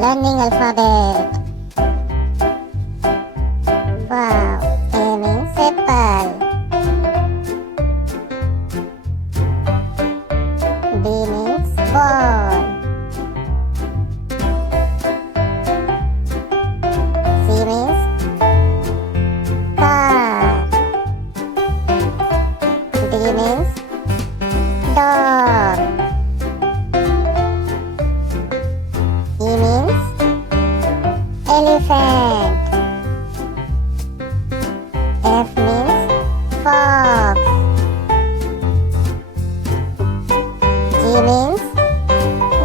Learning alphabet. Wow. A means apple. B means ball. C means car. D means dog. E means elephant. F means fox. G means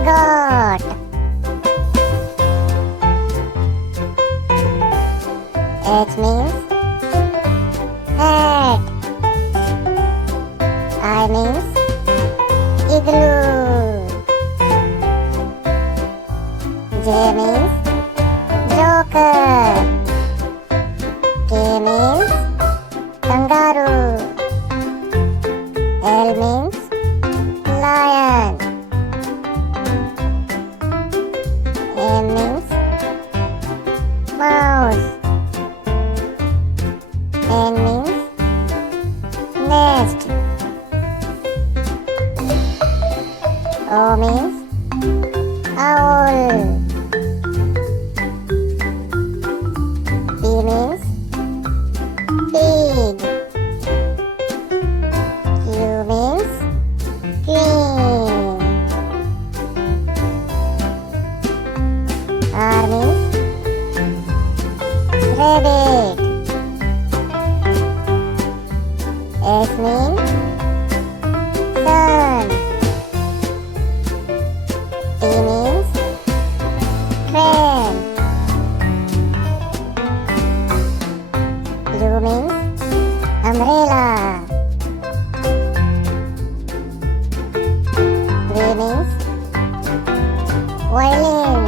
goat. H means hat. I means igloo. J means joker. K means kangaroo. L means lion. M means mouse. N means nest. O means owl. P means pig. Q means queen. R means rabbit. S means sun. T means train. U means umbrella. V means violin.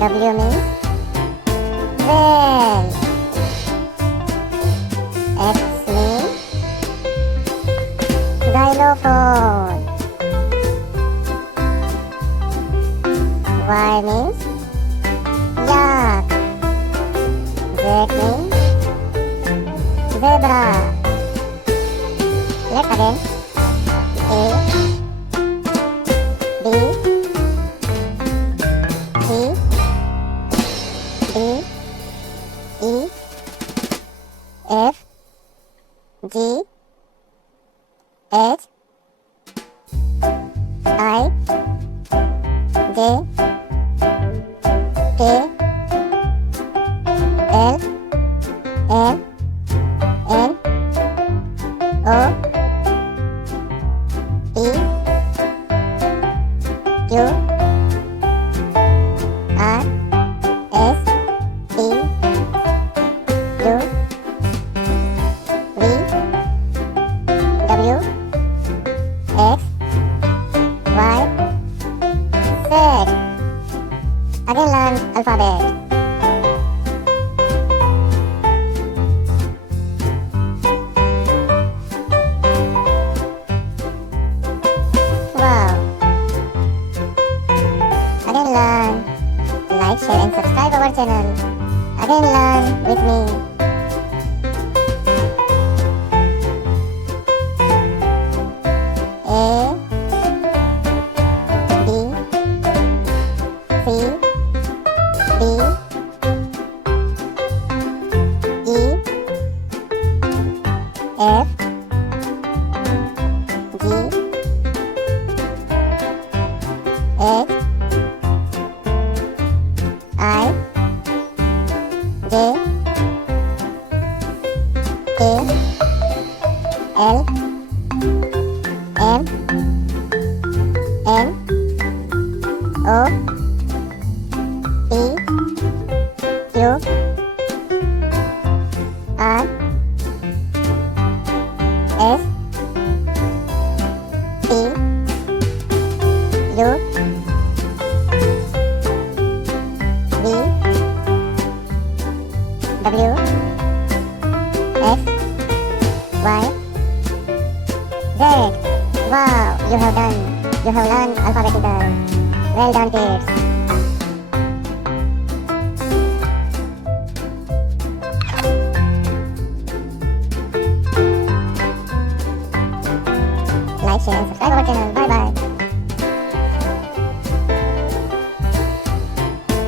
W means whale. X means xylophone. Y means yak. Z means zebra. Let's again. A, B, C, D, E, F, G, H, I, J, K, L, M, N, O, P, Q, R, S, T, U, V, W, X, Y, Z. Again learn alphabet. Wow. Again learn. Like, share and subscribe our channel. Again learn with me. A, B, C, D, E, F, G, H, I, J, K, L, M, N, O, P, Q, R, S, T, U, V, W, X, Y, Z. Wow, you have done. You have learned alphabet. alphabetical. Well done, kids. Like, share, and subscribe our channel. Bye bye.